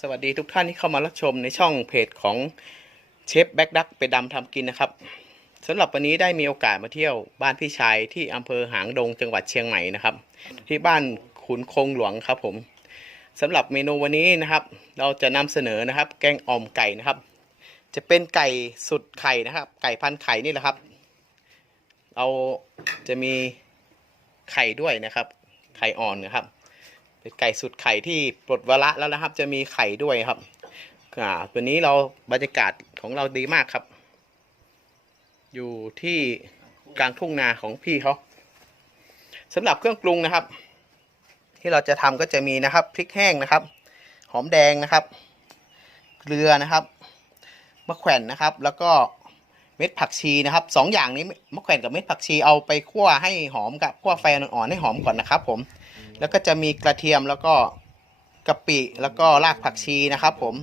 สวัสดีทุกท่านที่เข้ามารับชมในช่องเพจของเชฟแบ็กดักไปดำทำกินนะครับสำหรับวันนี้ได้มีโอกาสมาเที่ยวบ้านพี่ชายที่อำเภอหางดงจังหวัดเชียงใหม่นะครับ ที่บ้านขุนคงหลวงครับผมสำหรับเมนูวันนี้นะครับ เราจะนำเสนอนะครับ แกงอ่อมไก่นะครับ จะเป็นไก่สุดไข่นะครับ ไก่พันไข่นี่แหละครับ เราจะมีไข่ด้วยนะครับ ไข่อ่อนนะครับ เป็นไก่สุดไข่ที่ปลดวาระแล้วนะครับ จะมีไข่ด้วยครับอ่าตัวนี้เราบรรยากาศของเราดีมากครับ อยู่ที่กลางทุ่งนาของพี่เขาสำหรับเครื่องปรุงนะครับ ที่เราจะทำก็จะมีนะครับพริกแห้งนะครับ หอมแดงนะครับเกลือนะครับมะแขวนนะครับ แล้วก็เม็ดผักชีนะครับสองอย่างนี้มะแขวนกับเม็ดผักชีเอาไปคั่วให้หอมกับคั่วไฟอ่อนๆให้หอมก่อนนะครับ ผม แล้วก็จะมีกระเทียมแล้วก็กะปิแล้วก็รากผักชีนะครับผม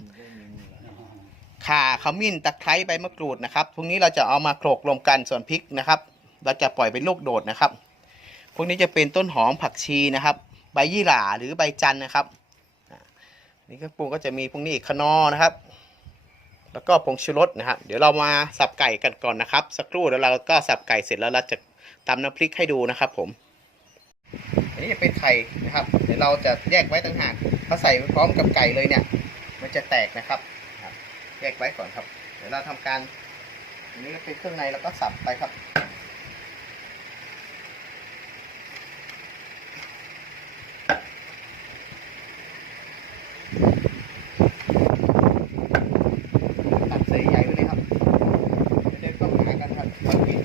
ข่าขมิ้นตะไคร้ใบมะกรูดนะครับพวกนี้เราจะเอามาโขลกรวมกันส่วนพริกนะครับ เราจะปล่อยเป็นลูกโดดนะครับ พวกนี้จะเป็นต้นหอมผักชีนะครับ ใบยี่หร่าหรือใบจันนะครับอ่านี่ก็ปรุงก็จะมีพวกนี้ขนอนะครับ แล้วก็ผงชูรสนะครับ เดี๋ยวเรามาสับไก่กันก่อนนะครับ สักครู่แล้วเราก็สับไก่เสร็จแล้วเราจะตำน้ำพริกให้ดูนะครับผม อันนี้จะเป็นไข่นะครับ เดี๋ยวเราจะแยกไว้ต่างหากถ้าใส่พร้อมกับไก่เลยเนี่ย มันจะแตกนะครับครับ แยกไว้ก่อนครับ เดี๋ยวเราทำการ อันนี้ก็เป็นเครื่องในแล้วก็สับไปครับตัดใส่ใหญ่เลยครับเดี๋ยวต้องหากันบตอนนี้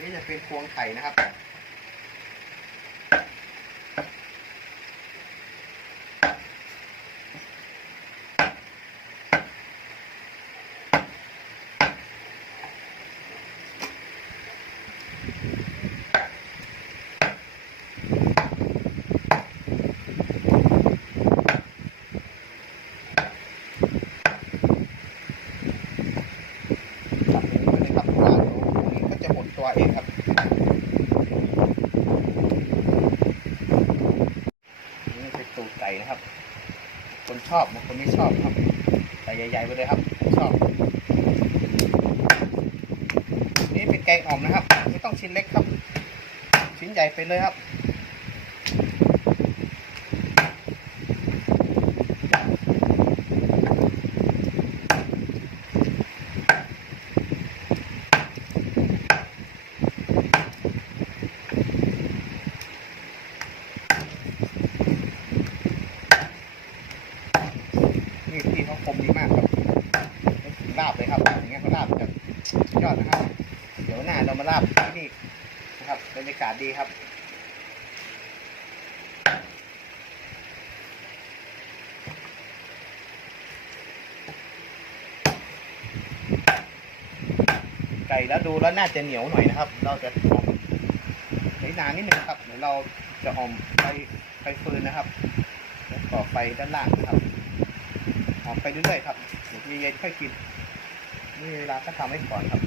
นี่จะเป็นพวงไข่นะครับ ตัดตรงนี้ไปเลยครับเพราะว่าเดี๋ยวตรงนี้ก็จะหมดตัวเองครับนี่เป็นตูดไก่นะครับ คน ชอบบางคนไม่ชอบครับใส่ใหญ่ๆไปเลยครับชอบ นี่เป็นแกงอ่อมนะครับ ไม่ต้องชิ้นเล็กครับ ชิ้นใหญ่ไปเลยครับ นี่พี่เขาคมดีมากครับเป็นถึงลาบเลยครับ อย่างเงี้ยเขาลาบแบบยอดนะครับ เดี๋ยวหน้าเรามาลาบที่นี่นะครับบรรยากาศดีครับไก่แล้วดูแล้วน่าจะเหนียวหน่อยนะครับ เราจะออมใช้นานนิดนึงครับเดี๋ยวเราจะออมไฟไฟฟืนนะครับแล้วต่อไฟด้านล่างนะครับหอมไปเรื่อยๆครับเดี๋ยวเย็นๆค่อยกิน นี่เวลาก็ทำให้ก่อนครับ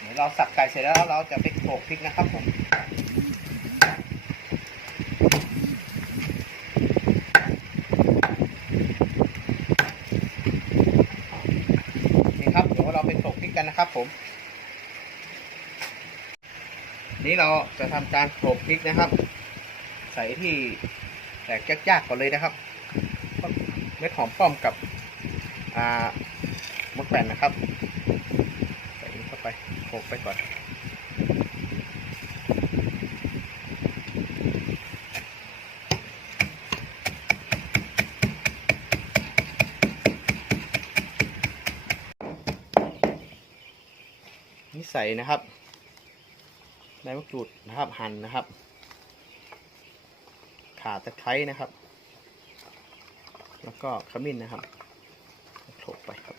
เดี๋ยวเราสับไก่เสร็จแล้วเราจะไปโขลกพริกนะครับผมนี่ครับเดี๋ยวเราไปโขลกพริกกันนะครับผม นี้เราจะทำการโขลกพริกนะครับ ใส่ที่แตกยากๆก่อนเลยนะครับเม็ดหอมป้อมกับอ่ามะแขวนนะครับ ใส่เข้าไปโขลกไปก่อนนี่ใส่นะครับ ใบมะกรูดนะครับหั่นนะครับ ข่าตะไคร้นะครับ แล้วก็ขมิ้นนะครับโขลกไปครับ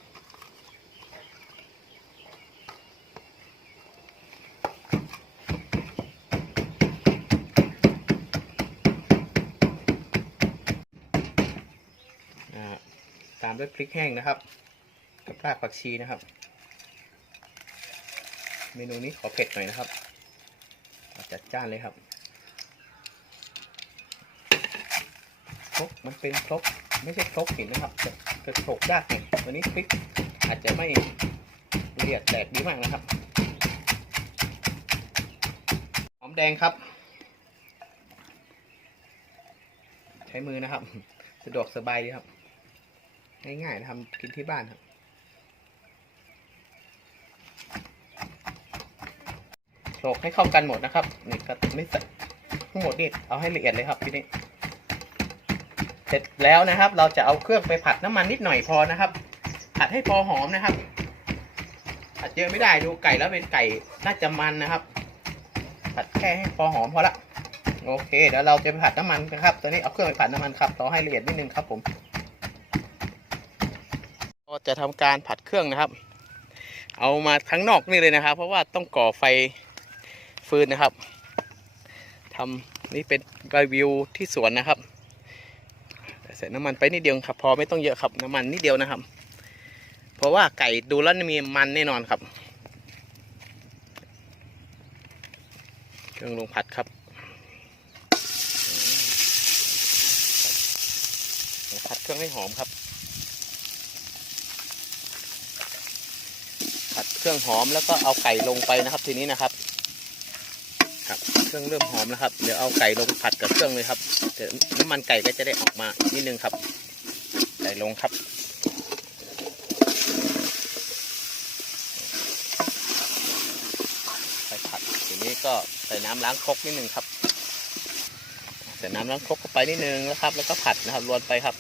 ตามด้วยพริกแห้งนะครับกับรากผักชีนะครับ เมนูนี้ขอเผ็ดหน่อยนะครับ จัดจ้านเลยครับครกมันเป็นครกไม่ใช่ครกหินนะครับจะจะโขกยากหน่อยวันนี้พริกอาจจะไม่ละเอียดแตกดีมากนะครับหอมแดงครับ ใช้มือนะครับ สะดวกสบายดีครับ ง่ายๆทำกินที่บ้านครับ โขลกให้เข้ากันหมดนะครับนี่ก็ไม่ใส่ทั้งหมดนี่เอาให้ละเอียดเลยครับพี่นี่เสร็จแล้วนะครับ เราจะเอาเครื่องไปผัดน้ำมันนิดหน่อยพอนะครับ ผัดให้พอหอมนะครับ ผัดเยอะไม่ได้ดูไก่แล้วเป็นไก่น่าจะมันนะครับ ผัดแค่ให้พอหอมพอละโอเคเดี๋ยวเราจะไปผัดน้ำมันกันครับ ตอนนี้เอาเครื่องไปผัดน้ำมันครับต่อให้ละเอียดนิดนึงครับผมก็จะทำการผัดเครื่องนะครับ เอามาทั้งนอกนี่เลยนะครับ เพราะว่าต้องก่อไฟ ฟืนนะครับทำนี่เป็นรีวิวที่สวนนะครับใส่น้ำมันไปนิดเดียวครับ พอไม่ต้องเยอะครับน้ำมันนิดเดียวนะครับ เพราะว่าไก่ดูแล้วมีมันแน่นอนครับ เครื่องลงผัดครับผัดเครื่องให้หอมครับ ผัดเครื่องหอมแล้วก็เอาไก่ลงไปนะครับ ทีนี้นะครับ ครับ เครื่องเริ่มหอมแล้วครับ เดี๋ยวเอาไก่ลงผัดกับเครื่องเลยครับ เดี๋ยวน้ำมันไก่ก็จะได้ออกมานิดนึงครับ ไก่ลงครับ ไปผัด ทีนี้ก็ใส่น้ำล้างครกนิดนึงครับ ใส่น้ำล้างครกเข้าไปนิดนึงนะครับ แล้วก็ผัดนะครับรวนไปครับ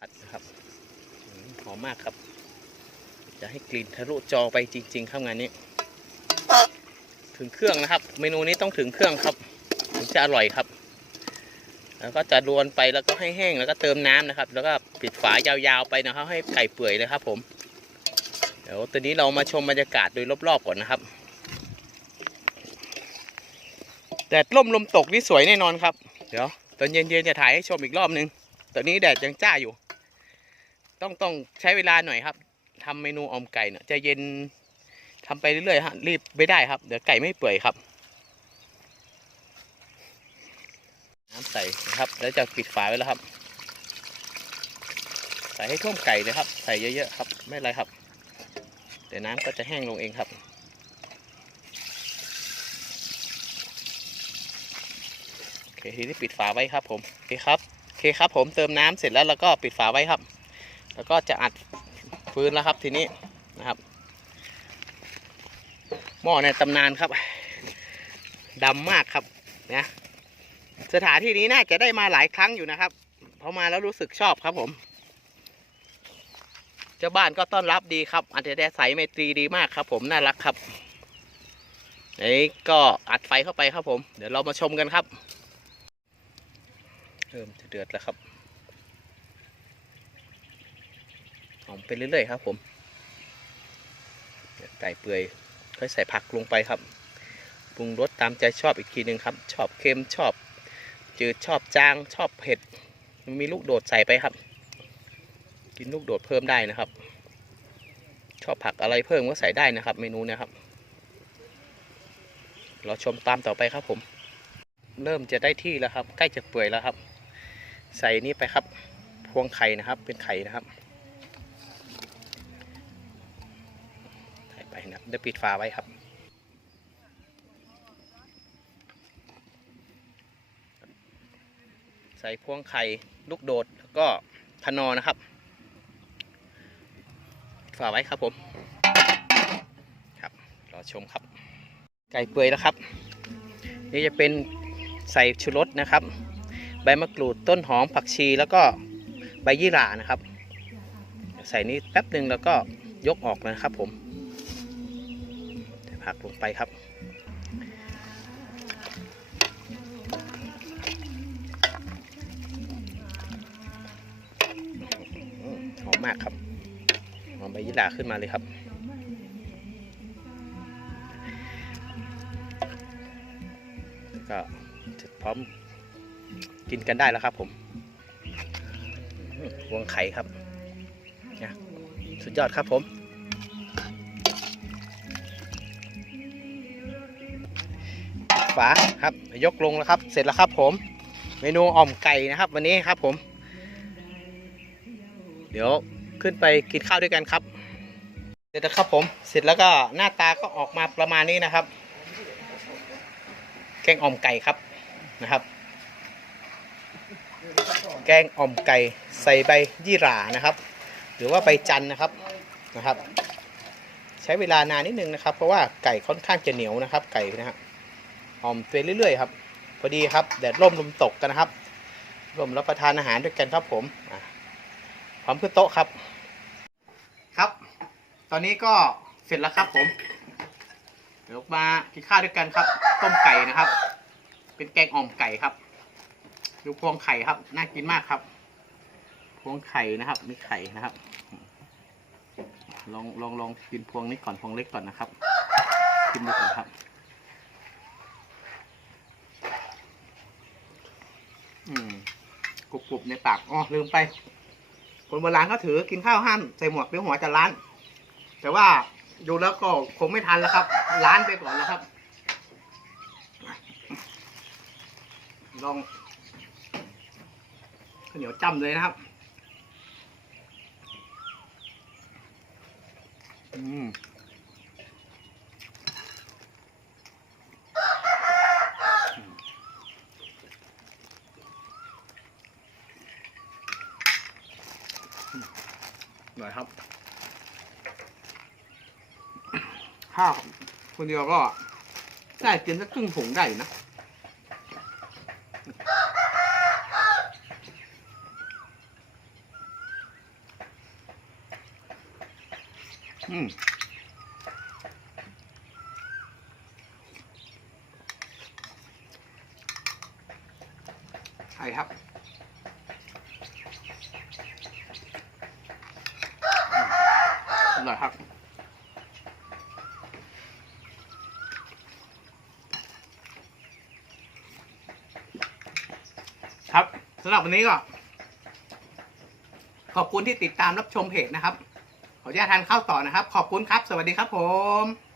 ผัดนะครับ หอมมากครับ จะให้กลิ่นทะลุจอไปจริง ๆ ครับงานนี้ ถึงเครื่องนะครับ เมนูนี้ต้องถึงเครื่องครับถึงจะอร่อยครับ แล้วก็จะรวนไปแล้วก็ให้แห้งแล้วก็เติมน้ำนะครับ แล้วก็ปิดฝายาวๆไปนะครับ ให้ไก่เปื่อยเลยครับ ผมเดี๋ยวตอนนี้เรามาชมบรรยากาศโดยรอบๆก่อนนะครับแดดล่มลมตกนี่สวยแน่นอนครับ เดี๋ยวตอนเย็นๆจะถ่ายให้ชมอีกรอบนึง ตอนนี้แดดยังจ้าอยู่ ต้องต้องใช้เวลาหน่อยครับทำเมนูอมไก่เนี่ยจะเย็น ทำไปเรื่อยๆฮะรีบไม่ได้ครับ เดี๋ยวไก่ไม่เปื่อยครับ น้ำใส่นะครับ แล้วจะปิดฝาไว้แล้วครับ ใส่ให้ท่วมไก่เลยครับ ใส่เยอะๆครับ ไม่ไรครับ เดี๋ยวน้ำก็จะแห้งลงเองครับโอเคทีนี้ปิดฝาไว้ครับ ผมโอเคครับโอเคครับ ผมเติมน้ำเสร็จแล้วเราก็ปิดฝาไว้ครับ แล้วก็จะอัดฟืนแล้วครับทีนี้นะครับ หม้อในตำนานครับดำมากครับนะสถานที่นี้น่าจะได้มาหลายครั้งอยู่นะครับพอมาแล้วรู้สึกชอบครับผมเจ้าบ้านก็ต้อนรับดีครับ อัธยาศัยไมตรีดีมากครับ ผมน่ารักครับนี่ก็อัดไฟเข้าไปครับผม เดี๋ยวเรามาชมกันครับ เริ่มจะเดือดแล้วครับหอมไปเรื่อยๆครับ ผมไก่เปื่อย ค่อยใส่ผักลงไปครับปรุงรสตามใจชอบอีกทีหนึ่งครับ ชอบเค็มชอบ จืดชอบจางชอบเผ็ด มีลูกโดดใส่ไปครับ กินลูกโดดเพิ่มได้นะครับ ชอบผักอะไรเพิ่มก็ใส่ได้นะครับ เมนูนะครับเราชมตามต่อไปครับผม เริ่มจะได้ที่แล้วครับ ใกล้จะเปื่อยแล้วครับ ใส่นี่ไปครับ พวงไข่นะครับ เป็นไข่นะครับ ใส่ ไปนะเดี๋ยวปิดฝาไว้ครับ ใส่พวงไข่ลูกโดดแล้วก็พนอนะครับปิดฝาไว้ครับผมครับรอชมครับ ไก่เปื่อยแล้วครับ นี่จะเป็นใส่ชูรสนะครับ ใบมะกรูดต้นหอมผักชีแล้วก็ใบยี่หร่านะครับ ใส่นี้แป๊บหนึ่งแล้วก็ยกออกนะครับผม ผักลงไปครับ หอมมากครับ หอมใบยี่หร่าขึ้นมาเลยครับก็จะพร้อมกินกันได้แล้วครับผมวงไข่ครับ สุดยอดครับผมาครับ ยกลงแล้วครับ เสร็จแล้วครับผม เมนูอ่อมไก่นะครับ วันนี้ครับผม เดี๋ยวขึ้นไปกินข้าวด้วยกันครับ เสร็จแล้วครับผม เสร็จแล้วก็หน้าตาก็ออกมาประมาณนี้นะครับ แกงอ่อมไก่ครับนะครับ แกงอ่อมไก่ใส่ใบยี่หร่านะครับ หรือว่าใบจันนะครับนะครับ ใช้เวลานานนิดนึงนะครับ เพราะว่าไก่ค่อนข้างจะเหนียวนะครับ ไก่นะครับ อ่อมไปเรื่อยๆครับพอดีครับแดดร่มลมตกกันนะครับร่วมรับประทานอาหารด้วยกันครับผมพร้อมขึ้นโต๊ะครับ ครับ ตอนนี้ก็เสร็จแล้วครับผมเดี๋ยวมากินข้าวด้วยกันครับ ต้มไก่นะครับ เป็นแกงอ่อมไก่ครับ ดูพวงไข่ครับ น่ากินมากครับ พวงไข่นะครับ มีไข่นะครับ ลองลองลองกินพวงนี้ก่อนพวงเล็กก่อนนะครับกินดูก่อนครับ อืม กรุบกรุบในปากอ๋อลืมไป คนโบราณเขาถือกินข้าวห้ามใส่หมวกเดี๋ยวหัวจะล้าน แต่ว่าดูแล้วก็คงไม่ทันแล้วครับล้านไปก่อนแล้วครับ ลองข้าวเหนียวจ้ำเลยนะครับ อืมอร่อย ครับข้าวคนเดียวก็ได้กินสักครึ่งถุงได้นะอืมใช่ครับอร่อยครับ ครับ สำหรับวันนี้ก็ ขอบคุณที่ติดตามรับชมเพจนะครับ ขออนุญาตทานข้าวต่อนะครับ ขอบคุณครับ สวัสดีครับผม